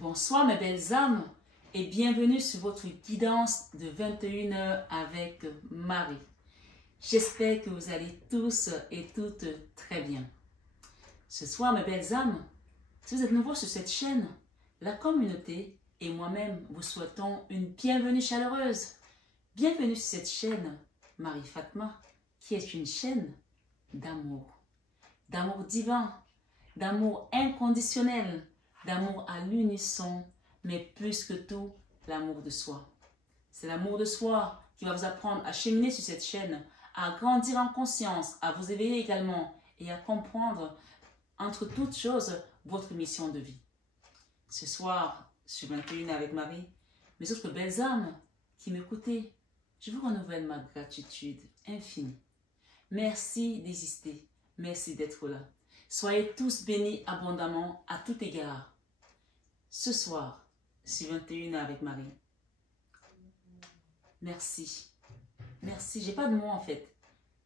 Bonsoir mes belles âmes et bienvenue sur votre guidance de 21h avec Marie. J'espère que vous allez tous et toutes très bien. Ce soir mes belles âmes, si vous êtes nouveau sur cette chaîne, la communauté et moi-même vous souhaitons une bienvenue chaleureuse. Bienvenue sur cette chaîne Marie Fatma qui est une chaîne d'amour divin, d'amour inconditionnel, d'amour à l'unisson, mais plus que tout, l'amour de soi. C'est l'amour de soi qui va vous apprendre à cheminer sur cette chaîne, à grandir en conscience, à vous éveiller également et à comprendre, entre toutes choses, votre mission de vie. Ce soir, sur 21 avec Marie, mes autres belles âmes qui m'écoutez, je vous renouvelle ma gratitude infinie. Merci d'exister, merci d'être là. Soyez tous bénis abondamment à tout égard. Ce soir, sur 21 avec Marie. Merci. Merci. J'ai pas de mots en fait.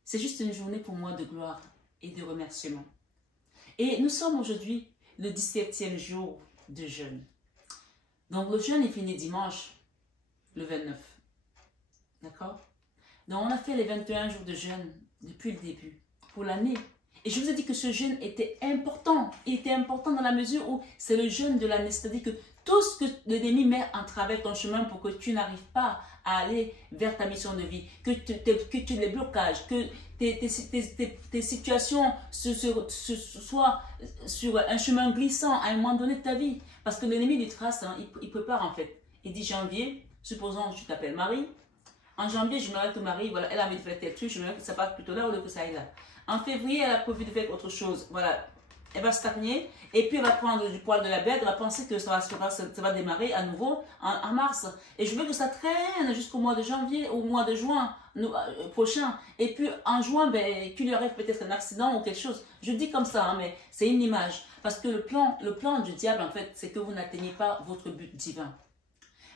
C'est juste une journée pour moi de gloire et de remerciement. Et nous sommes aujourd'hui le 17e jour de jeûne. Donc le jeûne est fini dimanche, le 29. D'accord? Donc on a fait les 21 jours de jeûne depuis le début, pour l'année. Et je vous ai dit que ce jeûne était important. Il était important dans la mesure où c'est le jeûne de l'année. C'est-à-dire que tout ce que l'ennemi met en travers ton chemin pour que tu n'arrives pas à aller vers ta mission de vie, que tu aies des blocages, que tes situations soient sur un chemin glissant à un moment donné de ta vie. Parce que l'ennemi lui trace, hein, il prépare en fait. Il dit janvier, supposons que tu t'appelles Marie. En janvier, je me que Marie, voilà, elle a envie de faire tel truc, je me que ça passe plutôt là au lieu que ça aille là. En février, elle a prévu de faire autre chose. Voilà, elle va stagner et puis elle va prendre du poil de la bête, elle va penser que ça va démarrer à nouveau en mars. Et je veux que ça traîne jusqu'au mois de janvier, au mois de juin prochain. Et puis en juin, ben, qu'il lui arrive peut-être un accident ou quelque chose. Je dis comme ça, hein, mais c'est une image. Parce que le plan du diable, en fait, c'est que vous n'atteignez pas votre but divin.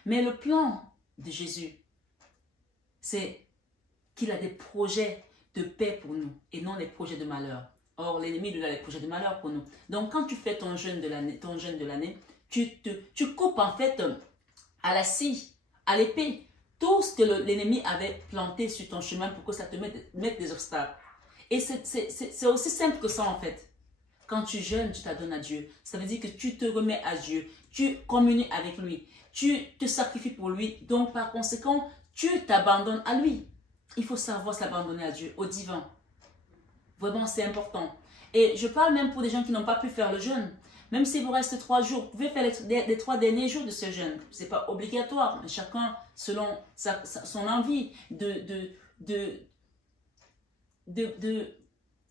Mais le plan de Jésus, c'est qu'il a des projets de paix pour nous et non les projets de malheur. Or, l'ennemi lui a les projets de malheur pour nous. Donc, quand tu fais ton jeûne de l'année, tu coupes en fait à la scie, à l'épée, tout ce que l'ennemi avait planté sur ton chemin pour que ça te mette des obstacles. Et c'est aussi simple que ça en fait. Quand tu jeûnes, tu t'adonnes à Dieu. Ça veut dire que tu te remets à Dieu. Tu communies avec lui. Tu te sacrifies pour lui. Donc, par conséquent, tu t'abandonnes à lui. Il faut savoir s'abandonner à Dieu, au divin. Vraiment, c'est important. Et je parle même pour des gens qui n'ont pas pu faire le jeûne. Même s'il vous reste 3 jours, vous pouvez faire les 3 derniers jours de ce jeûne. Ce n'est pas obligatoire, mais chacun selon son envie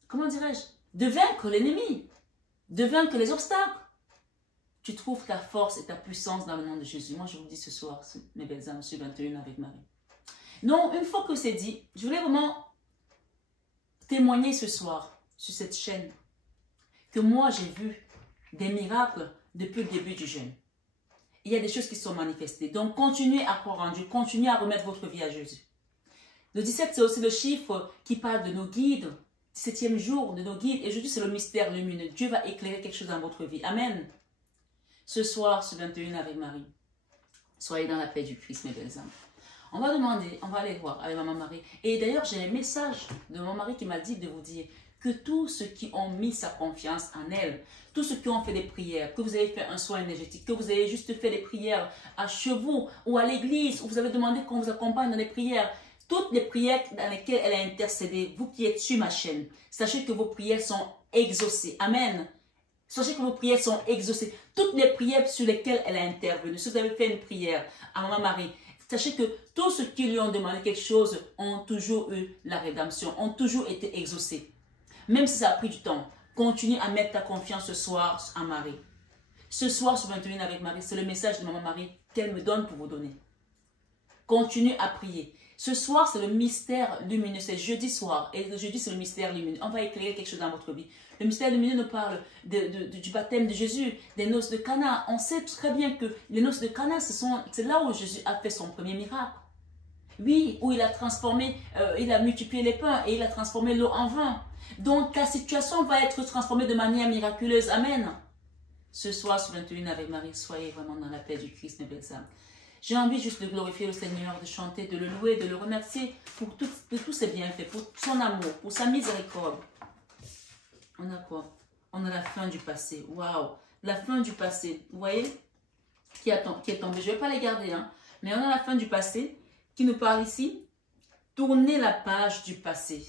comment dirais-je, de vaincre l'ennemi, de vaincre les obstacles. Tu trouves ta force et ta puissance dans le nom de Jésus. Moi, je vous dis ce soir, mes belles âmes, sur 21 avec Marie. Donc, une fois que c'est dit, je voulais vraiment témoigner ce soir sur cette chaîne que moi j'ai vu des miracles depuis le début du jeûne. Il y a des choses qui sont manifestées. Donc, continuez à croire en Dieu, continuez à remettre votre vie à Jésus. Le 17, c'est aussi le chiffre qui parle de nos guides. 17e jour de nos guides. Et je dis, c'est le mystère lumineux. Dieu va éclairer quelque chose dans votre vie. Amen. Ce soir, sur 21 avec Marie, soyez dans la paix du Christ, mes belles âmes. On va demander, on va aller voir avec Maman Marie. Et d'ailleurs, j'ai un message de Maman Marie qui m'a dit de vous dire que tous ceux qui ont mis sa confiance en elle, tous ceux qui ont fait des prières, que vous avez fait un soin énergétique, que vous avez juste fait des prières à chez vous ou à l'église, où vous avez demandé qu'on vous accompagne dans les prières, toutes les prières dans lesquelles elle a intercédé, vous qui êtes sur ma chaîne, sachez que vos prières sont exaucées. Amen. Sachez que vos prières sont exaucées. Toutes les prières sur lesquelles elle a intervenu, si vous avez fait une prière à Maman Marie, sachez que tous ceux qui lui ont demandé quelque chose ont toujours eu la rédemption, ont toujours été exaucés. Même si ça a pris du temps, continue à mettre ta confiance ce soir en Marie. Ce soir sur 21 avec Marie, c'est le message de Maman Marie qu'elle me donne pour vous donner. Continue à prier. Ce soir, c'est le mystère lumineux. C'est jeudi soir. Et le jeudi, c'est le mystère lumineux. On va éclairer quelque chose dans votre vie. Le mystère lumineux nous parle du baptême de Jésus, des noces de Cana. On sait très bien que les noces de Cana, c'est là où Jésus a fait son premier miracle. Oui, où il a transformé, il a multiplié les pains et il a transformé l'eau en vin. Donc, ta situation va être transformée de manière miraculeuse. Amen. Ce soir, sur 21 avec Marie, soyez vraiment dans la paix du Christ, mes belles âmes. J'ai envie juste de glorifier le Seigneur, de chanter, de le louer, de le remercier pour tous ses bienfaits, pour son amour, pour sa miséricorde. On a quoi? On a la fin du passé. Waouh! La fin du passé. Vous voyez? Qui est tombée. Je ne vais pas les garder, hein. Mais on a la fin du passé qui nous parle ici. Tournez la page du passé.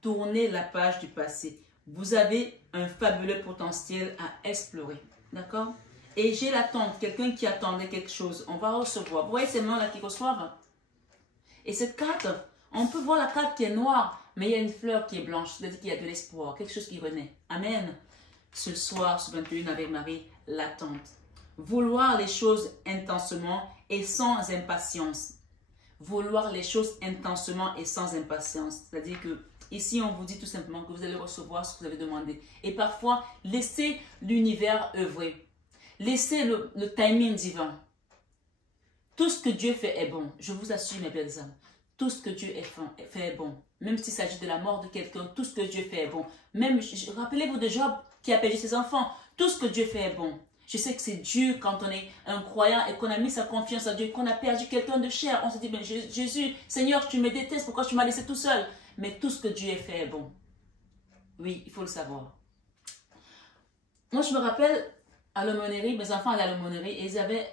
Tournez la page du passé. Vous avez un fabuleux potentiel à explorer. D'accord? Et j'ai l'attente. Quelqu'un qui attendait quelque chose. On va recevoir. Vous voyez ces mains-là qui reçoivent? Et cette carte, on peut voir la carte qui est noire, mais il y a une fleur qui est blanche. C'est-à-dire qu'il y a de l'espoir. Quelque chose qui renaît. Amen. Ce soir, sur 21 avec Marie, l'attente. Vouloir les choses intensément et sans impatience. Vouloir les choses intensément et sans impatience. C'est-à-dire que ici, on vous dit tout simplement que vous allez recevoir ce que vous avez demandé. Et parfois, laissez l'univers œuvrer. Laissez le timing divin. Tout ce que Dieu fait est bon. Je vous assure, mes belles âmes. Tout ce que Dieu fait est bon. Même s'il s'agit de la mort de quelqu'un, tout ce que Dieu fait est bon. Même, rappelez-vous de Job qui a perdu ses enfants. Tout ce que Dieu fait est bon. Je sais que c'est Dieu quand on est un croyant et qu'on a mis sa confiance en Dieu, qu'on a perdu quelqu'un de cher. On se dit, ben, Jésus, Seigneur, tu me détestes, pourquoi tu m'as laissé tout seul? Mais tout ce que Dieu a fait est bon. Oui, il faut le savoir. Moi, je me rappelle à l'aumônerie, mes enfants allaient à l'aumônerie et ils avaient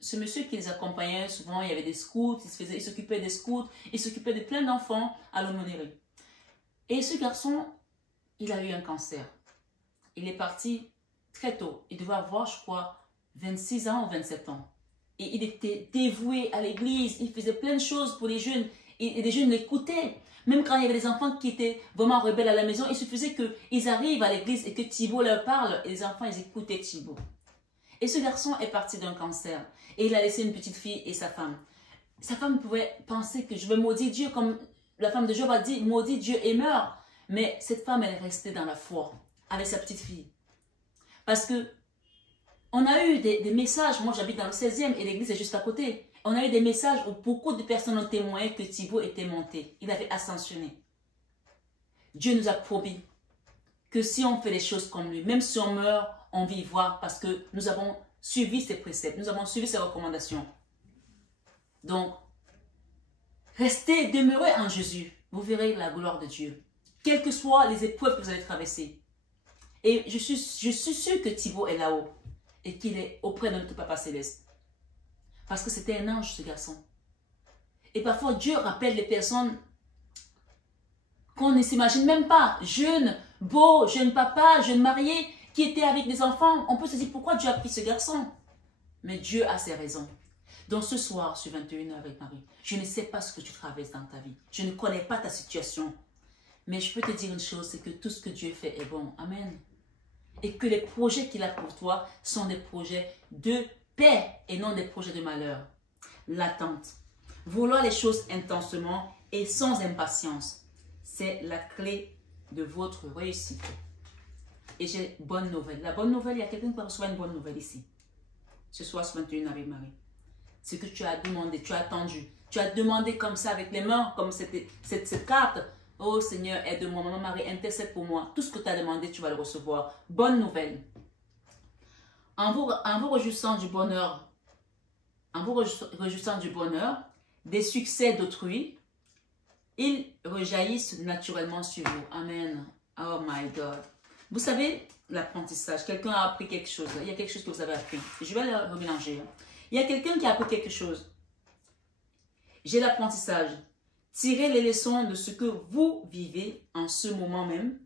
ce monsieur qui les accompagnait souvent. Il y avait des scouts, il s'occupait des scouts, il s'occupait de plein d'enfants à l'aumônerie. Et ce garçon, il a eu un cancer. Il est parti très tôt. Il devait avoir, je crois, 26 ans ou 27 ans. Et il était dévoué à l'église. Il faisait plein de choses pour les jeunes. Et les jeunes l'écoutaient. Même quand il y avait des enfants qui étaient vraiment rebelles à la maison, il suffisait qu'ils arrivent à l'église et que Thibaut leur parle. Et les enfants, ils écoutaient Thibaut. Et ce garçon est parti d'un cancer. Et il a laissé une petite fille et sa femme. Sa femme pouvait penser que je vais maudire Dieu, comme la femme de Job a dit, maudit Dieu et meurt. Mais cette femme, elle est restée dans la foi avec sa petite fille. Parce que on a eu des messages, moi j'habite dans le 16e et l'église est juste à côté. On a eu des messages où beaucoup de personnes ont témoigné que Thibaut était monté. Il avait ascensionné. Dieu nous a promis que si on fait les choses comme lui, même si on meurt, on vivra parce que nous avons suivi ses préceptes, nous avons suivi ses recommandations. Donc, restez, demeurez en Jésus. Vous verrez la gloire de Dieu. Quelles que soient les épreuves que vous allez traverser. Et je suis sûre que Thibaut est là-haut et qu'il est auprès de notre Papa Céleste. Parce que c'était un ange, ce garçon. Et parfois, Dieu rappelle les personnes qu'on ne s'imagine même pas. Jeune, beau, jeune papa, jeune marié, qui était avec des enfants. On peut se dire, pourquoi Dieu a pris ce garçon? Mais Dieu a ses raisons. Donc ce soir, sur 21h avec Marie, je ne sais pas ce que tu traverses dans ta vie. Je ne connais pas ta situation. Mais je peux te dire une chose, c'est que tout ce que Dieu fait est bon. Amen. Et que les projets qu'il a pour toi sont des projets de paix et non des projets de malheur. L'attente. Vouloir les choses intensément et sans impatience. C'est la clé de votre réussite. Et j'ai bonne nouvelle. La bonne nouvelle, il y a quelqu'un qui va recevoir une bonne nouvelle ici. Ce soir, ce 21 avec Marie. Ce que tu as demandé, tu as attendu. Tu as demandé comme ça avec les mains, comme cette carte. Oh Seigneur, aide-moi, maman Marie, intercède pour moi. Tout ce que tu as demandé, tu vas le recevoir. Bonne nouvelle. En vous réjouissant du bonheur, des succès d'autrui, ils rejaillissent naturellement sur vous. Amen. Oh my God. Vous savez, l'apprentissage, quelqu'un a appris quelque chose. Il y a quelque chose que vous avez appris. Je vais le remélanger. Il y a quelqu'un qui a appris quelque chose. J'ai l'apprentissage. Tirez les leçons de ce que vous vivez en ce moment même.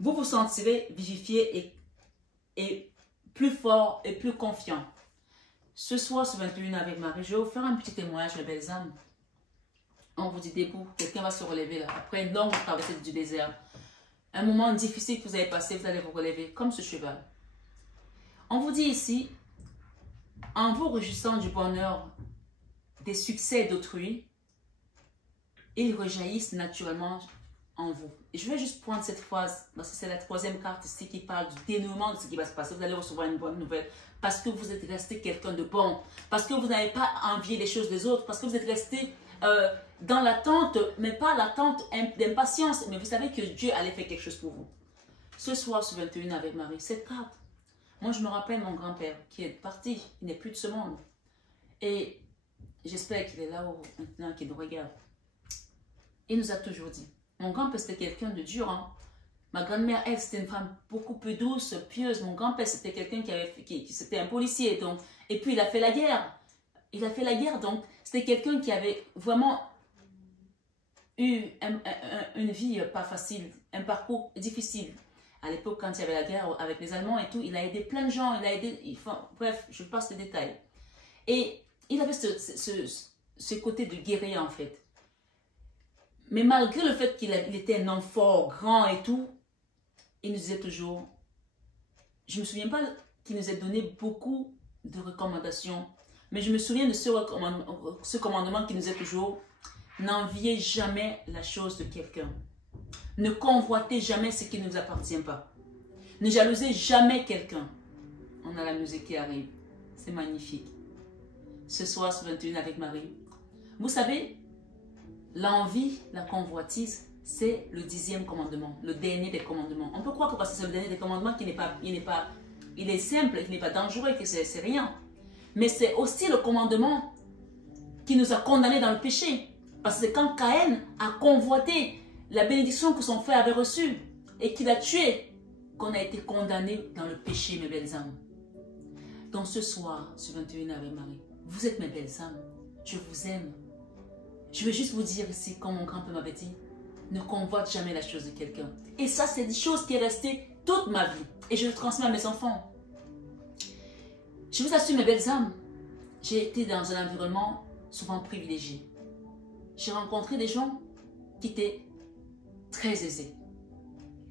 Vous vous sentirez vivifié et plus fort et plus confiant. Ce soir, ce 21 avec Marie, je vais vous faire un petit témoignage, les belles âmes. On vous dit debout, quelqu'un va se relever là. Après une longue traversée du désert, un moment difficile que vous avez passé, vous allez vous relever comme ce cheval. On vous dit ici, en vous réjouissant du bonheur, des succès d'autrui, ils rejaillissent naturellement en vous. Et je vais juste prendre cette phrase, parce que c'est la troisième carte ici qui parle du dénouement de ce qui va se passer. Vous allez recevoir une bonne nouvelle, parce que vous êtes resté quelqu'un de bon, parce que vous n'avez pas envié les choses des autres, parce que vous êtes resté dans l'attente, mais pas l'attente d'impatience, mais vous savez que Dieu allait faire quelque chose pour vous. Ce soir, ce 21 avec Marie, cette carte, Moi, je me rappelle mon grand-père qui est parti, il n'est plus de ce monde. Et j'espère qu'il est là-haut maintenant, qu'il nous regarde. Il nous a toujours dit, mon grand-père c'était quelqu'un de dur, hein. Ma grand-mère, elle, c'était une femme beaucoup plus douce, pieuse. Mon grand-père, c'était quelqu'un c'était un policier, donc, et puis il a fait la guerre. Il a fait la guerre, donc c'était quelqu'un qui avait vraiment eu une vie pas facile, un parcours difficile. À l'époque, quand il y avait la guerre avec les Allemands et tout, il a aidé plein de gens, il a aidé, enfin, bref, je passe les détails. Et il avait ce côté de guerrier, en fait. Mais malgré le fait qu'il était un homme fort, grand et tout, il nous disait toujours, je ne me souviens pas qu'il nous ait donné beaucoup de recommandations, mais je me souviens de ce commandement qui nous est toujours, n'enviez jamais la chose de quelqu'un. Ne convoitez jamais ce qui ne vous appartient pas. Ne jalousez jamais quelqu'un. On a la musique qui arrive. C'est magnifique. Ce soir, sur 21 avec Marie. Vous savez, l'envie, la convoitise, c'est le 10e commandement, le dernier des commandements. On peut croire que parce que c'est le dernier des commandements, il est simple, qu'il n'est pas dangereux, que c'est rien. Mais c'est aussi le commandement qui nous a condamnés dans le péché. Parce que quand Caïn a convoité la bénédiction que son frère avait reçue et qu'il a tué, qu'on a été condamné dans le péché, mes belles âmes. Donc ce soir, sur 21 avec Marie, vous êtes mes belles âmes, je vous aime. Je veux juste vous dire ici, comme mon grand-père m'avait dit, ne convoite jamais la chose de quelqu'un. Et ça, c'est une chose qui est restée toute ma vie. Et je le transmets à mes enfants. Je vous assure, mes belles âmes, j'ai été dans un environnement souvent privilégié. J'ai rencontré des gens qui étaient très aisés.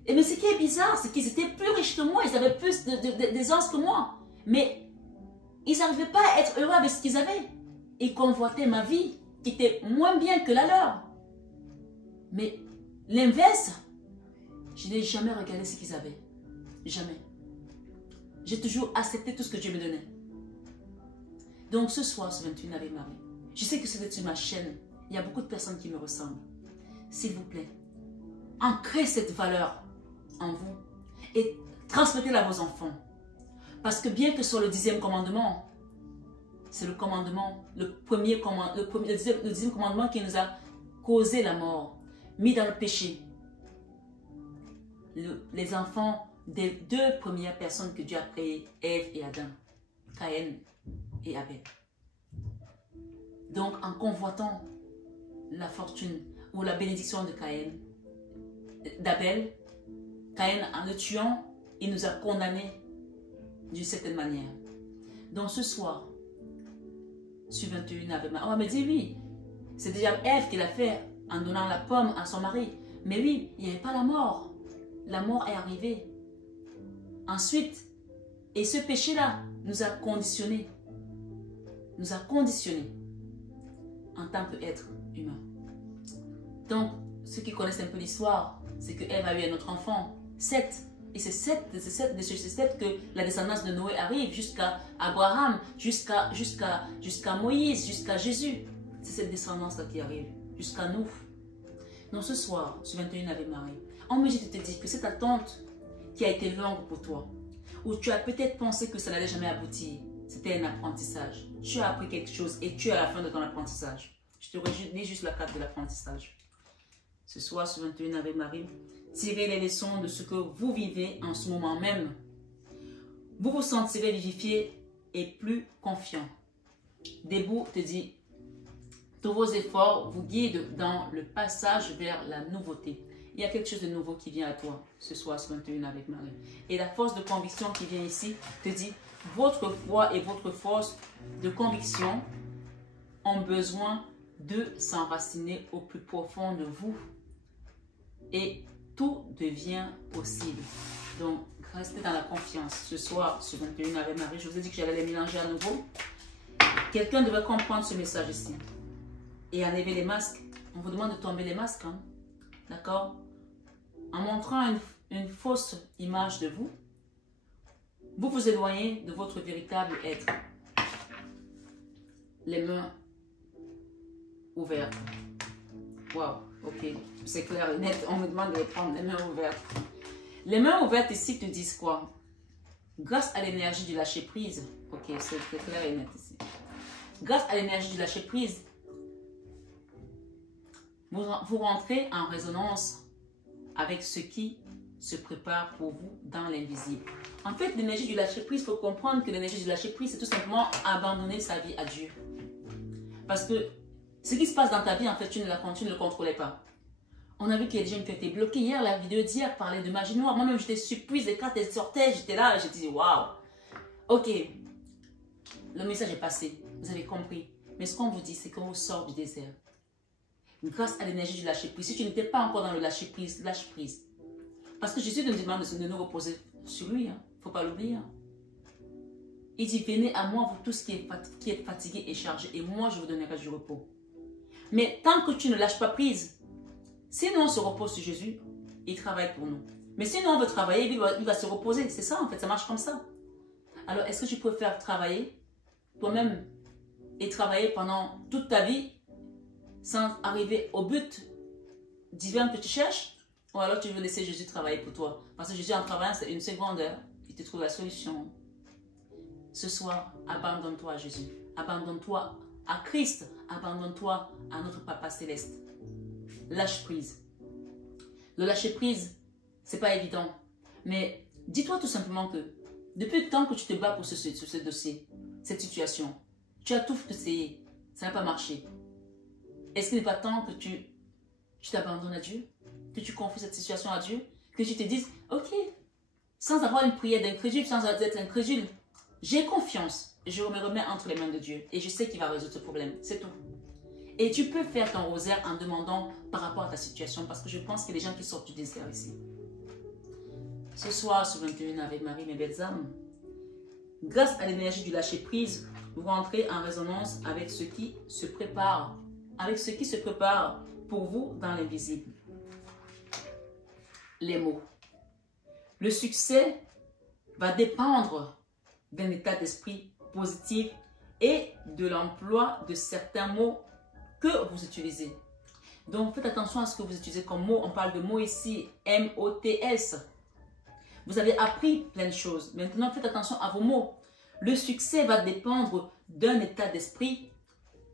Et mais ce qui est bizarre, c'est qu'ils étaient plus riches que moi, ils avaient plus d'aisance que moi. Mais ils n'arrivaient pas à être heureux avec ce qu'ils avaient. Ils convoitaient ma vie, qui était moins bien que la leur. Mais l'inverse, je n'ai jamais regardé ce qu'ils avaient. Jamais. J'ai toujours accepté tout ce que Dieu me donnait. Donc ce soir, ce 21 avec Marie, je sais que c'est sur ma chaîne, il y a beaucoup de personnes qui me ressemblent. S'il vous plaît, ancrez cette valeur en vous et transmettez-la à vos enfants. Parce que bien que ce soit le 10e commandement, c'est le commandement, le 10e commandement qui nous a causé la mort, mis dans le péché. Les enfants des 2 premières personnes que Dieu a créées, Ève et Adam, Caïn et Abel. Donc en convoitant la fortune ou la bénédiction de d'Abel, Caïn en le tuant, il nous a condamnés d'une certaine manière. Donc ce soir, sur 21 avec Marie, on va me dire oui, c'est déjà Ève qui l'a fait en donnant la pomme à son mari. Mais oui, il n'y avait pas la mort. La mort est arrivée. Ensuite, et ce péché-là nous a conditionnés. Nous a conditionnés en tant qu'être humain. Donc, ceux qui connaissent un peu l'histoire, c'est que Ève a eu un autre enfant, Seth. Et c'est de Seth que la descendance de Noé arrive jusqu'à Abraham, jusqu'à Moïse, jusqu'à Jésus. C'est cette descendance-là qui arrive jusqu'à nous. Donc ce soir, sur 21 avec Marie, on me dit de te dire que cette attente qui a été longue pour toi, où tu as peut-être pensé que ça n'allait jamais aboutir, c'était un apprentissage. Tu as appris quelque chose et tu es à la fin de ton apprentissage. Je te redis juste la carte de l'apprentissage. Ce soir, sur 21 avec Marie, tirez les leçons de ce que vous vivez en ce moment même. Vous vous sentirez vivifié et plus confiant. Debout te dit, tous vos efforts vous guident dans le passage vers la nouveauté. Il y a quelque chose de nouveau qui vient à toi ce soir, ce 21 avec Marie. Et la force de conviction qui vient ici te dit, votre foi et votre force de conviction ont besoin de s'enraciner au plus profond de vous. Et tout devient possible. Donc, restez dans la confiance. Ce soir, sur 21 avec Marie, je vous ai dit que j'allais les mélanger à nouveau. Quelqu'un devrait comprendre ce message ici. Et enlever les masques. On vous demande de tomber les masques. Hein? D'accord? En montrant une fausse image de vous, vous vous éloignez de votre véritable être. Les mains ouvertes. Waouh, ok, c'est clair et net. On me demande de les prendre les mains ouvertes. Les mains ouvertes ici te disent quoi? Grâce à l'énergie du lâcher-prise, ok, c'est clair et net ici. Grâce à l'énergie du lâcher-prise, vous rentrez en résonance avec ce qui se prépare pour vous dans l'invisible. En fait, l'énergie du lâcher-prise, il faut comprendre que l'énergie du lâcher-prise, c'est tout simplement abandonner sa vie à Dieu. Parce que ce qui se passe dans ta vie, en fait, tu ne le contrôlais pas. On a vu qu'il y a des gens qui ont été bloqués. Hier, la vidéo d'hier parlait de magie noire. Moi-même, j'étais surprise, les cartes, elles sortaient, j'étais là, je disais, waouh. Ok, le message est passé, vous avez compris. Mais ce qu'on vous dit, c'est qu'on vous sort du désert. Grâce à l'énergie du lâcher-prise. Si tu n'étais pas encore dans le lâcher-prise, lâche prise. Parce que Jésus nous demande de nous reposer sur lui. Il ne faut pas l'oublier. Il dit, venez à moi, vous tous qui êtes fatigués et chargés, et moi, je vous donnerai du repos. Mais tant que tu ne lâches pas prise, si nous, on se repose sur Jésus, il travaille pour nous. Mais si nous, on veut travailler, il va se reposer. C'est ça, en fait, ça marche comme ça. Alors, est-ce que tu préfères travailler toi-même et travailler pendant toute ta vie sans arriver au but divin que tu cherches? Ou alors tu veux laisser Jésus travailler pour toi? Parce que Jésus, en travaillant, c'est une seconde heure, il te trouve la solution. Ce soir, abandonne-toi à Jésus. Abandonne-toi à Christ. Abandonne-toi à notre Papa Céleste. Lâche prise. Le lâcher prise, c'est pas évident. Mais dis-toi tout simplement que depuis le temps que tu te bats pour ce dossier, cette situation, tu as tout essayé, ça n'a pas marché. Est-ce qu'il n'est pas temps que tu t'abandonnes à Dieu? Que tu confies cette situation à Dieu? Que tu te dises, ok, sans avoir une prière d'incrédule, sans être incrédule, j'ai confiance, je me remets entre les mains de Dieu et je sais qu'il va résoudre ce problème, c'est tout. Et tu peux faire ton rosaire en demandant par rapport à ta situation, parce que je pense qu'il y a des gens qui sortent du désert ici. Ce soir, sur 21 avec Marie, mes belles âmes, grâce à l'énergie du lâcher-prise, vous rentrez en résonance avec ce qui se prépare, pour vous dans l'invisible. Les mots. Le succès va dépendre d'un état d'esprit positif et de l'emploi de certains mots que vous utilisez. Donc, faites attention à ce que vous utilisez comme mot. On parle de mots ici, M-O-T-S. Vous avez appris plein de choses. Maintenant, faites attention à vos mots. Le succès va dépendre d'un état d'esprit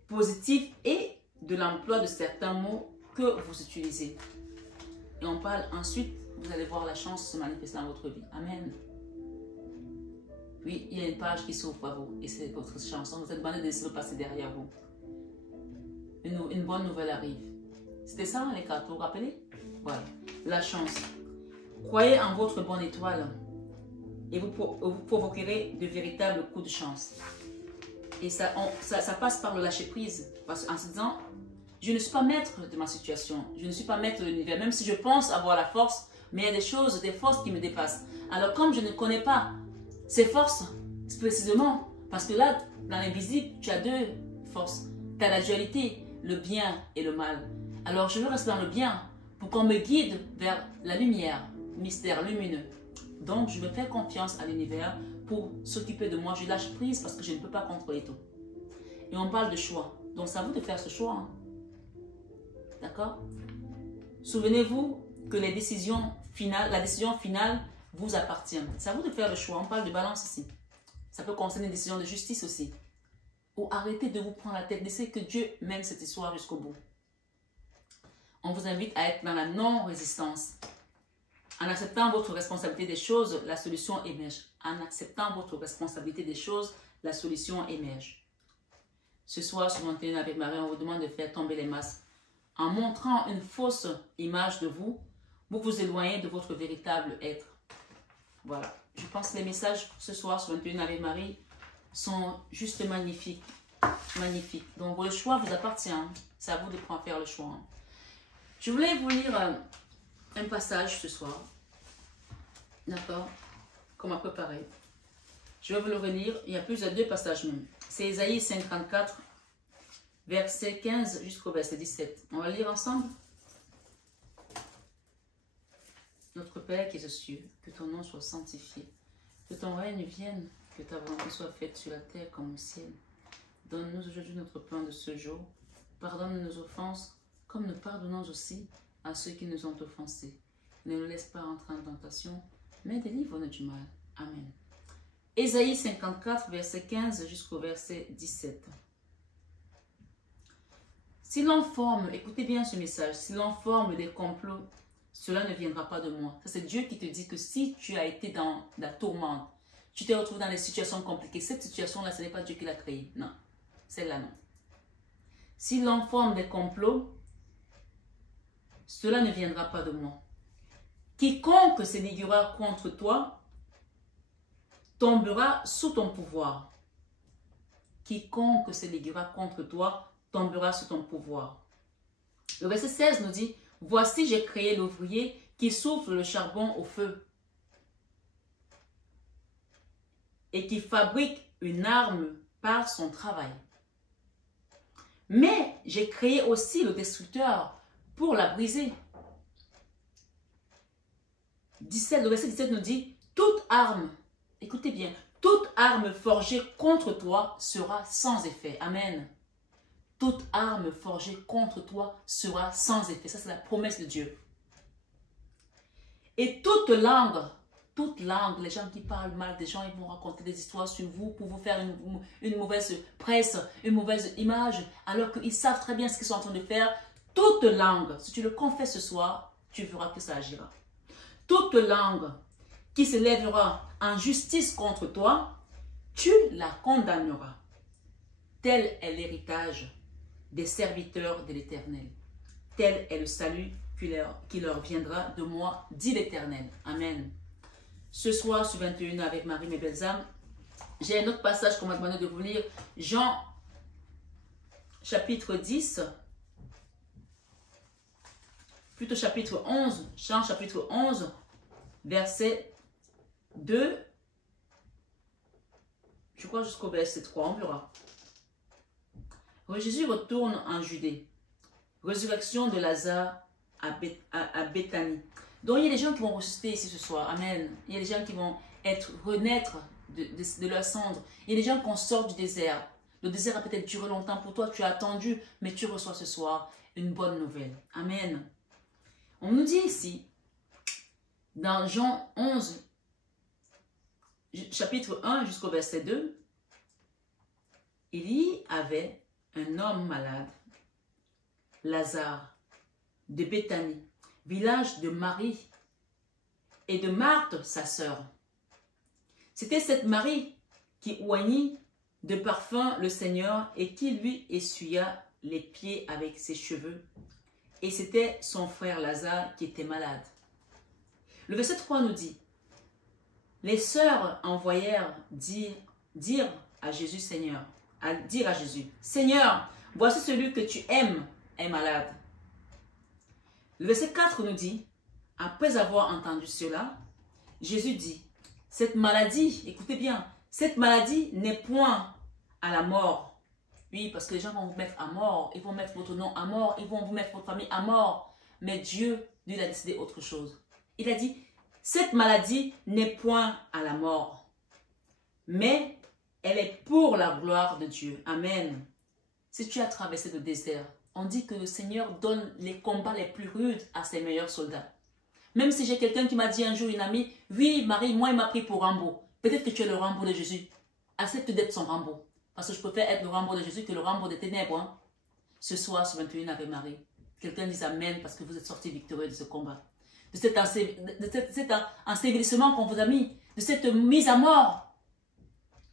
positif et de l'emploi de certains mots que vous utilisez. Et on parle ensuite, vous allez voir la chance se manifester dans votre vie. Amen. Oui, il y a une page qui s'ouvre à vous et c'est votre chanson. Vous êtes demandé de laisser le passer derrière vous. Une bonne nouvelle arrive. C'était ça les cartes, vous vous rappelez? Voilà. La chance. Croyez en votre bonne étoile et vous provoquerez de véritables coups de chance. Et ça passe par le lâcher prise. Parce qu'en se disant, je ne suis pas maître de ma situation. Je ne suis pas maître de l'univers. Même si je pense avoir la force, mais il y a des choses, des forces qui me dépassent. Alors comme je ne connais pas ces forces, précisément, parce que là, dans l'invisible, tu as deux forces. Tu as la dualité, le bien et le mal. Alors je veux rester dans le bien pour qu'on me guide vers la lumière, mystère lumineux. Donc je me fais confiance à l'univers pour s'occuper de moi. Je lâche prise parce que je ne peux pas contrôler tout. Et on parle de choix. Donc c'est à vous de faire ce choix. Hein. D'accord? Souvenez-vous que la décision finale vous appartient. C'est à vous de faire le choix. On parle de balance ici. Ça peut concerner une décision de justice aussi. Ou arrêtez de vous prendre la tête. Laissez que Dieu mène cette histoire jusqu'au bout. On vous invite à être dans la non-résistance. En acceptant votre responsabilité des choses, la solution émerge. En acceptant votre responsabilité des choses, la solution émerge. Ce soir, sur 21 avec Marie, on vous demande de faire tomber les masques. En montrant une fausse image de vous, vous vous éloignez de votre véritable être. Voilà. Je pense que les messages pour ce soir sur 21 avec Marie sont juste magnifiques. Magnifiques. Donc, le choix vous appartient. C'est à vous de prendre faire le choix. Je voulais vous lire un passage ce soir. D'accord? Qu'on m'a préparé. Je vais vous le relire. Il y a plus de 2 passages même. C'est Ésaïe 54, verset 15 jusqu'au verset 17. On va lire ensemble. Notre Père qui es aux cieux, que ton nom soit sanctifié, que ton règne vienne, que ta volonté soit faite sur la terre comme au ciel. Donne-nous aujourd'hui notre pain de ce jour. Pardonne nos offenses, comme nous pardonnons aussi à ceux qui nous ont offensés. Ne nous laisse pas entrer en tentation, mais délivre-nous du mal. Amen. Ésaïe 54, verset 15 jusqu'au verset 17. Si l'on forme, écoutez bien ce message, si l'on forme des complots, cela ne viendra pas de moi. Ça, c'est Dieu qui te dit que si tu as été dans la tourmente, tu t'es retrouvé dans des situations compliquées, cette situation-là, ce n'est pas Dieu qui l'a créée. Non, celle-là, non. Si l'on forme des complots, cela ne viendra pas de moi. Quiconque se liguera contre toi tombera sous ton pouvoir. Quiconque se liguera contre toi tombera sous ton pouvoir. Le verset 16 nous dit, « Voici, j'ai créé l'ouvrier qui souffle le charbon au feu et qui fabrique une arme par son travail. Mais j'ai créé aussi le destructeur pour la briser. » Le verset 17 nous dit, « Toute arme, écoutez bien, toute arme forgée contre toi sera sans effet. » Amen. Toute arme forgée contre toi sera sans effet. Ça, c'est la promesse de Dieu. Et toute langue, les gens qui parlent mal des gens, ils vont raconter des histoires sur vous pour vous faire une mauvaise presse, une mauvaise image, alors qu'ils savent très bien ce qu'ils sont en train de faire. Toute langue, si tu le confesses ce soir, tu verras que ça agira. Toute langue qui se lèvera en justice contre toi, tu la condamneras. Tel est l'héritage des serviteurs de l'Éternel. Tel est le salut qui leur viendra de moi, dit l'Éternel. Amen. Ce soir, sur 21 avec Marie, mes belles âmes, j'ai un autre passage qu'on m'a demandé de vous lire. Jean, chapitre 10, plutôt chapitre 11, Jean, chapitre 11, verset 2, je crois jusqu'au verset 3, on verra. Jésus retourne en Judée. Résurrection de Lazare à Béthanie. Donc, il y a des gens qui vont ressusciter ici ce soir. Amen. Il y a des gens qui vont renaître de leur cendre. Il y a des gens qui sortent du désert. Le désert a peut-être duré longtemps pour toi. Tu as attendu, mais tu reçois ce soir une bonne nouvelle. Amen. On nous dit ici, dans Jean 11, chapitre 1 jusqu'au verset 2, il y avait un homme malade, Lazare, de Béthanie, village de Marie et de Marthe, sa sœur. C'était cette Marie qui oignit de parfum le Seigneur et qui lui essuya les pieds avec ses cheveux. Et c'était son frère Lazare qui était malade. Le verset 3 nous dit, les sœurs envoyèrent dire à Jésus, Seigneur, Seigneur, voici celui que tu aimes est malade. Le verset 4 nous dit, après avoir entendu cela, Jésus dit, cette maladie, écoutez bien, cette maladie n'est point à la mort. Oui, parce que les gens vont vous mettre à mort, ils vont mettre votre nom à mort, ils vont vous mettre votre famille à mort. Mais Dieu, lui, il a décidé autre chose. Il a dit, cette maladie n'est point à la mort, mais elle est pour la gloire de Dieu. Amen. Si tu as traversé le désert, on dit que le Seigneur donne les combats les plus rudes à ses meilleurs soldats. Même si j'ai quelqu'un qui m'a dit un jour, une amie, oui, Marie, moi, il m'a pris pour Rambo. Peut-être que tu es le Rambo de Jésus. Accepte d'être son Rambo. Parce que je préfère être le Rambo de Jésus que le Rambo des ténèbres. Hein. Ce soir, sur 21 avec Marie, quelqu'un dise Amen parce que vous êtes sorti victorieux de ce combat. De cet ensevelissement qu'on vous a mis. De cette mise à mort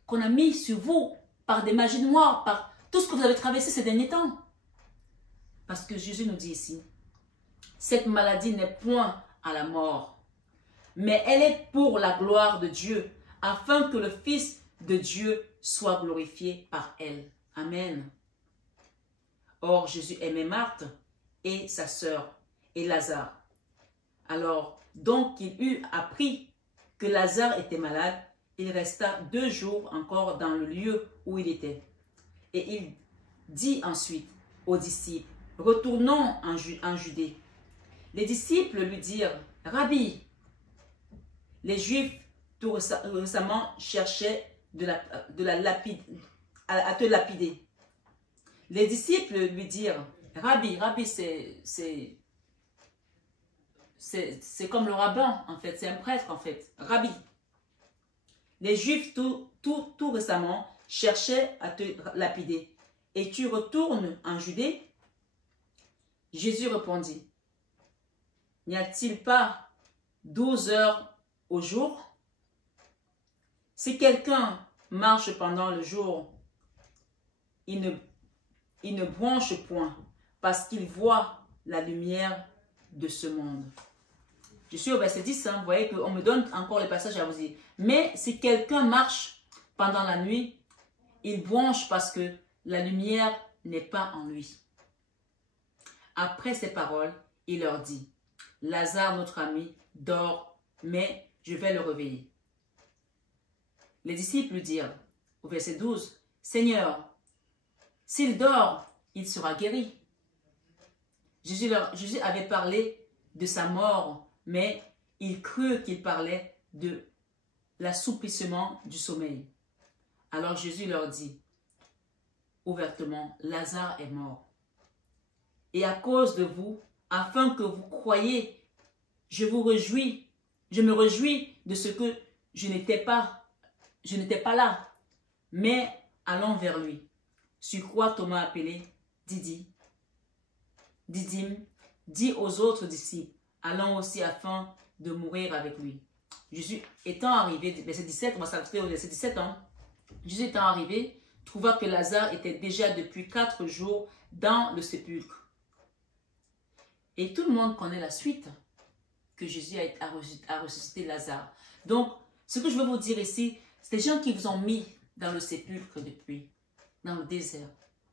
qu'on a mis sur vous par des magies noires, par tout ce que vous avez traversé ces derniers temps. Parce que Jésus nous dit ici, cette maladie n'est point à la mort, mais elle est pour la gloire de Dieu, afin que le Fils de Dieu soit glorifié par elle. Amen. Or, Jésus aimait Marthe et sa sœur et Lazare. Alors, donc qu'il eut appris que Lazare était malade, il resta 2 jours encore dans le lieu où il était. Et il dit ensuite aux disciples, retournons en Judée. Les disciples lui dirent, Rabbi, les Juifs tout récemment cherchaient à te lapider. Les disciples lui dirent, Rabbi c'est comme le rabbin en fait, c'est un prêtre en fait, Rabbi. les Juifs tout récemment cherchaient à te lapider. Et tu retournes en Judée? Jésus répondit, n'y a-t-il pas 12 heures au jour? Si quelqu'un marche pendant le jour, il ne bronche point, parce qu'il voit la lumière de ce monde. Je suis au verset 10, hein, vous voyez qu'on me donne encore les passages à vous dire. Mais si quelqu'un marche pendant la nuit, il bronche parce que la lumière n'est pas en lui. Après ces paroles, il leur dit, Lazare, notre ami, dort, mais je vais le réveiller. Les disciples lui dirent, au verset 12, Seigneur, s'il dort, il sera guéri. Jésus avait parlé de sa mort, mais il crut qu'il parlait de l'assouplissement du sommeil. Alors Jésus leur dit ouvertement, Lazare est mort. Et à cause de vous, afin que vous croyiez, je me réjouis de ce que je n'étais pas là, mais allons vers lui. Sur quoi Thomas appelé Didyme dit aux autres disciples, allons aussi afin de mourir avec lui. Jésus étant arrivé, verset 17, on va s'arrêter au verset 17, hein. Jésus étant arrivé, trouva que Lazare était déjà depuis 4 jours dans le sépulcre. Et tout le monde connaît la suite, que Jésus a ressuscité Lazare. Donc, ce que je veux vous dire ici, c'est des gens qui vous ont mis dans le sépulcre depuis, dans le désert.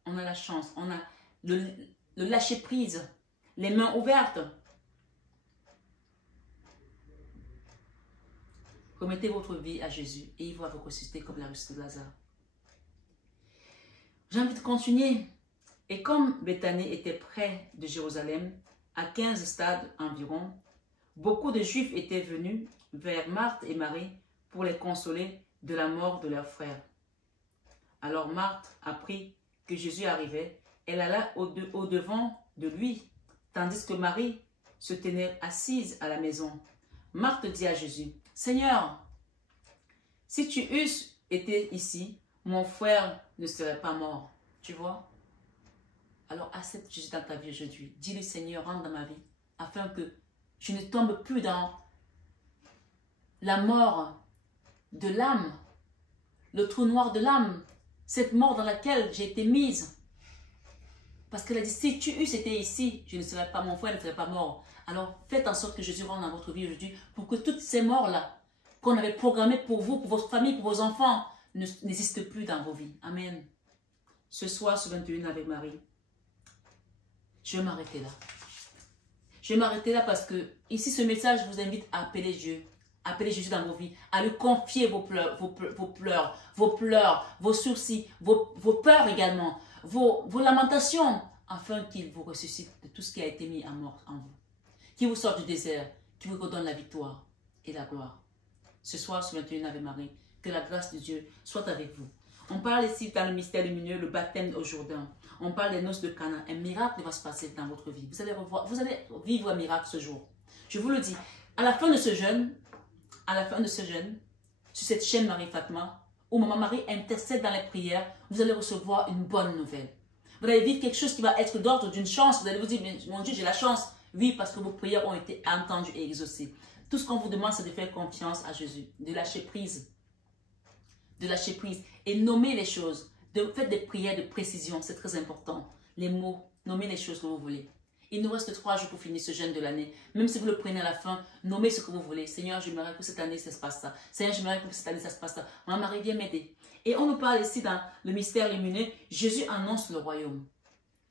On a la chance, on a le lâcher-prise, les mains ouvertes. Remettez votre vie à Jésus et il va vous ressusciter comme la ressuscité de Lazare. J'ai envie de continuer. Et comme Béthanie était près de Jérusalem, à 15 stades environ, beaucoup de Juifs étaient venus vers Marthe et Marie pour les consoler de la mort de leur frère. Alors Marthe apprit que Jésus arrivait. Elle alla au-devant de lui, tandis que Marie se tenait assise à la maison. Marthe dit à Jésus, « Seigneur, si tu eusses été ici, mon frère ne serait pas mort. » Tu vois? Alors accepte Jésus dans ta vie aujourd'hui. Dis-lui, Seigneur, rentre dans ma vie, afin que je ne tombe plus dans la mort de l'âme, le trou noir de l'âme, cette mort dans laquelle j'ai été mise. Parce qu'elle a dit, si tu eusses été ici, je ne serais pas, mon frère ne serait pas mort. Alors faites en sorte que Jésus rentre dans votre vie aujourd'hui pour que toutes ces morts-là qu'on avait programmées pour vous, pour votre famille, pour vos enfants, n'existent plus dans vos vies. Amen. Ce soir, ce 21 avec Marie, je vais m'arrêter là. Je vais m'arrêter là parce que ici, ce message vous invite à appeler Dieu. Appelez Jésus dans vos vies, à lui confier vos pleurs, vos sourcils, vos peurs également, vos lamentations, afin qu'il vous ressuscite de tout ce qui a été mis à mort en vous. Qu'il vous sorte du désert, qu'il vous redonne la victoire et la gloire. Ce soir, ce 21 Ave Marie, que la grâce de Dieu soit avec vous. On parle ici dans le mystère lumineux, le baptême au Jourdain. On parle des noces de Cana. Un miracle va se passer dans votre vie. Vous allez vivre un miracle ce jour. Je vous le dis. À la fin de ce jeûne, sur cette chaîne Marie-Fatma, où Maman Marie intercède dans les prières, vous allez recevoir une bonne nouvelle. Vous allez vivre quelque chose qui va être d'ordre d'une chance. Vous allez vous dire, mais mon Dieu, j'ai la chance. Oui, parce que vos prières ont été entendues et exaucées. Tout ce qu'on vous demande, c'est de faire confiance à Jésus, de lâcher prise. De lâcher prise et nommer les choses. Faites des prières de précision, c'est très important. Les mots, nommez les choses que vous voulez. Il nous reste 3 jours pour finir ce jeûne de l'année. Même si vous le prenez à la fin, nommez ce que vous voulez. Seigneur, je me que cette année, ça se passe ça. Seigneur, je me que cette année, ça se passe ça. Maman Marie, viens m'aider. Et on nous parle ici dans le mystère lumineux. Jésus annonce le royaume.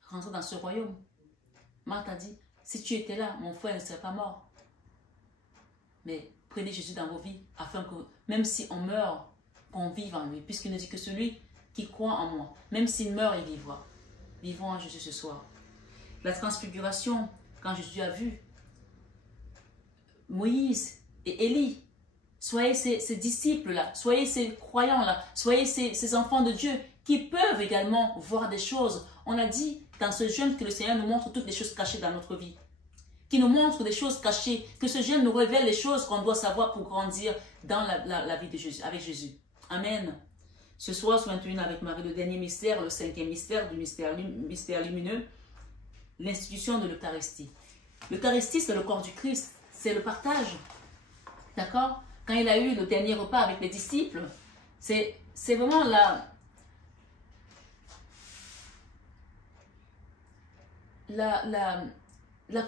Rentrez dans ce royaume. Marthe a dit, si tu étais là, mon frère ne serait pas mort. Mais prenez Jésus dans vos vies, afin que, même si on meurt, qu'on vive en lui. Puisqu'il nous dit que celui qui croit en moi, même s'il meurt, il vivra. Vivons en Jésus ce soir. La transfiguration, quand Jésus a vu Moïse et Élie, soyez ces disciples-là, soyez ces croyants-là, soyez ces enfants de Dieu qui peuvent également voir des choses. On a dit dans ce jeûne que le Seigneur nous montre toutes les choses cachées dans notre vie. qui nous montre des choses cachées, que ce jeûne nous révèle les choses qu'on doit savoir pour grandir dans la vie de Jésus, avec Jésus. Amen. Ce soir, ce 21 avec Marie, le dernier mystère, le cinquième mystère du mystère lumineux, l'institution de l'Eucharistie. L'Eucharistie, c'est le corps du Christ, c'est le partage. D'accord? Quand il a eu le dernier repas avec les disciples, c'est vraiment la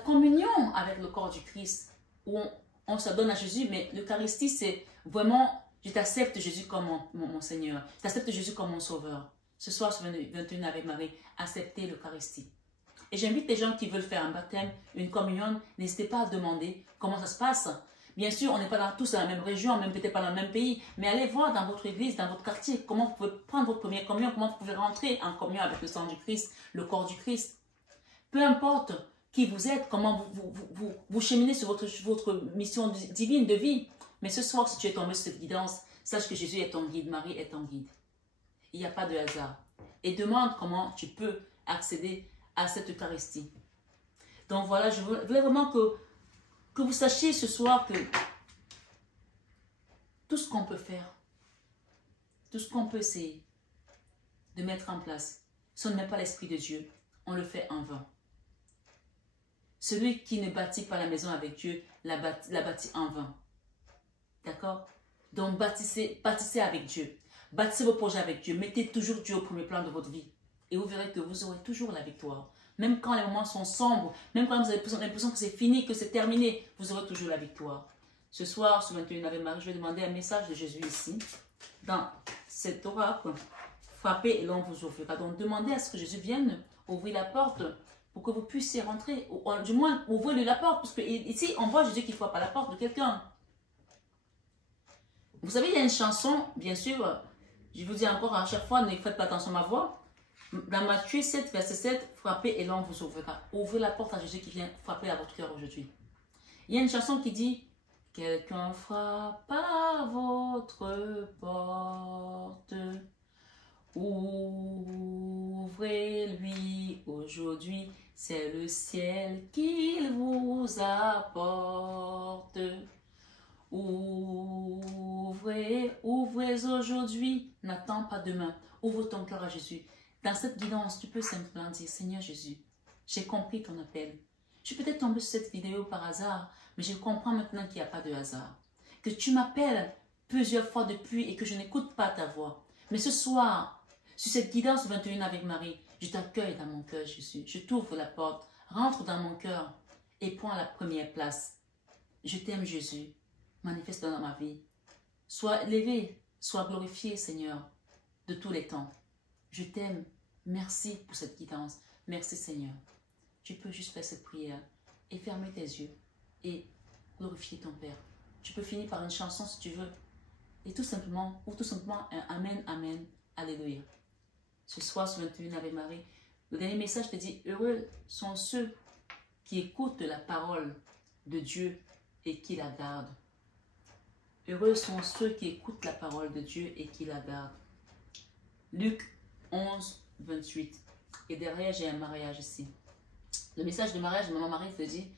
communion avec le corps du Christ, où on se donne à Jésus, mais l'Eucharistie, c'est vraiment, je t'accepte Jésus comme mon Seigneur, je t'accepte Jésus comme mon Sauveur. Ce soir, ce 21 avec Marie, acceptez l'Eucharistie. Et j'invite les gens qui veulent faire un baptême, une communion, n'hésitez pas à demander comment ça se passe. Bien sûr, on n'est pas tous dans la même région, même peut-être pas dans le même pays, mais allez voir dans votre église, dans votre quartier, comment vous pouvez prendre votre première communion, comment vous pouvez rentrer en communion avec le sang du Christ, le corps du Christ. Peu importe qui vous êtes, comment vous cheminez sur votre mission divine de vie. Mais ce soir, si tu es tombé sur cette guidance, sache que Jésus est ton guide, Marie est ton guide. Il n'y a pas de hasard. Et demande comment tu peux accéder à cette Eucharistie. Donc voilà, je voulais vraiment que vous sachiez ce soir que tout ce qu'on peut faire, tout ce qu'on peut essayer de mettre en place, si on ne met pas l'Esprit de Dieu, on le fait en vain. Celui qui ne bâtit pas la maison avec Dieu, la bâtit en vain. D'accord? Donc bâtissez avec Dieu. Bâtissez vos projets avec Dieu. Mettez toujours Dieu au premier plan de votre vie. Et vous verrez que vous aurez toujours la victoire. Même quand les moments sont sombres, même quand vous avez l'impression que c'est fini, que c'est terminé, vous aurez toujours la victoire. Ce soir, ce 21 Ave Marie, je vais demander un message de Jésus ici. Dans cet oracle, frappez et l'on vous ouvrira. Donc demandez à ce que Jésus vienne ouvrir la porte pour que vous puissiez rentrer. Ou du moins, ouvrez la porte. Parce que ici, on voit Jésus qui frappe à la porte de quelqu'un. Vous savez, il y a une chanson, bien sûr, je vous dis encore à chaque fois, ne faites pas attention à ma voix. Dans Matthieu 7, verset 7, frappez et l'on vous ouvrira. Ouvrez la porte à Jésus qui vient frapper à votre cœur aujourd'hui. Il y a une chanson qui dit, quelqu'un frappe à votre porte. Ouvrez-lui aujourd'hui, c'est le ciel qu'il vous apporte. Ouvrez aujourd'hui, n'attends pas demain. Ouvre ton cœur à Jésus. Dans cette guidance, tu peux simplement dire, Seigneur Jésus, j'ai compris ton appel. Je suis peut-être tombé sur cette vidéo par hasard, mais je comprends maintenant qu'il n'y a pas de hasard. Que tu m'appelles plusieurs fois depuis et que je n'écoute pas ta voix. Mais ce soir, sur cette guidance 21 avec Marie, je t'accueille dans mon cœur, Jésus. Je t'ouvre la porte, rentre dans mon cœur et prends la première place. Je t'aime, Jésus. Manifeste dans ma vie. Sois élevé, sois glorifié, Seigneur, de tous les temps. Je t'aime. Merci pour cette guidance. Merci, Seigneur. Tu peux juste faire cette prière et fermer tes yeux et glorifier ton Père. Tu peux finir par une chanson si tu veux. Et tout simplement, ou tout simplement un Amen, Amen, Alléluia. Ce soir, ce 21 Ave Marie, le dernier message te dit, heureux sont ceux qui écoutent la parole de Dieu et qui la gardent. Heureux sont ceux qui écoutent la parole de Dieu et qui la gardent. Luc 11, 28. Et derrière, j'ai un mariage ici. Le message de mariage de mon mari te dit,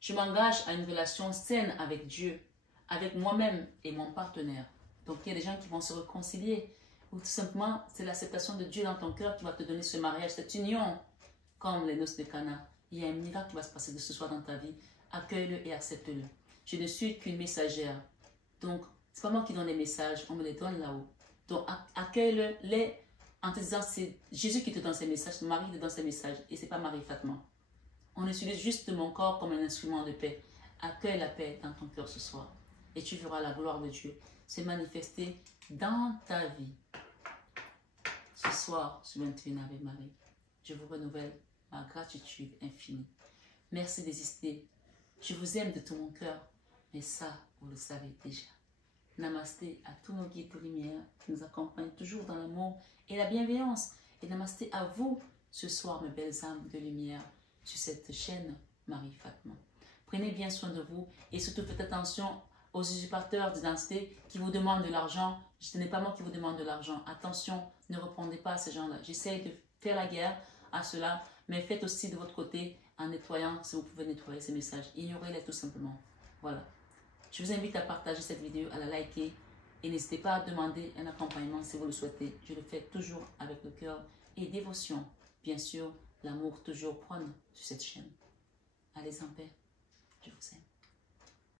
je m'engage à une relation saine avec Dieu, avec moi-même et mon partenaire. Donc, il y a des gens qui vont se réconcilier. Ou tout simplement, c'est l'acceptation de Dieu dans ton cœur qui va te donner ce mariage, cette union, comme les noces de Cana. Il y a un miracle qui va se passer de ce soir dans ta vie. Accueille-le et accepte-le. Je ne suis qu'une messagère. Donc, c'est pas moi qui donne les messages, on me les donne là-haut. Donc, accueille-le en te disant, c'est Jésus qui te donne ces messages, Marie te donne ces messages, et c'est pas Marie Fatma. On utilise juste mon corps comme un instrument de paix. Accueille la paix dans ton cœur ce soir, et tu verras la gloire de Dieu se manifester dans ta vie. Ce soir, sur 21 Ave Marie, je vous renouvelle ma gratitude infinie. Merci d'exister. Je vous aime de tout mon cœur, mais ça, vous le savez déjà. Namasté à tous nos guides de lumière qui nous accompagnent toujours dans l'amour et la bienveillance. Et namasté à vous ce soir, mes belles âmes de lumière, sur cette chaîne Marie Fatma. Prenez bien soin de vous et surtout faites attention aux usurpateurs d'identité qui vous demandent de l'argent. Ce n'est pas moi qui vous demande de l'argent. Attention, ne répondez pas à ces gens-là. J'essaie de faire la guerre à cela, mais faites aussi de votre côté en nettoyant, si vous pouvez nettoyer ces messages. Ignorez-les tout simplement. Voilà. Je vous invite à partager cette vidéo, à la liker et n'hésitez pas à demander un accompagnement si vous le souhaitez. Je le fais toujours avec le cœur et dévotion. Bien sûr, l'amour toujours prône sur cette chaîne. Allez en paix. Je vous aime.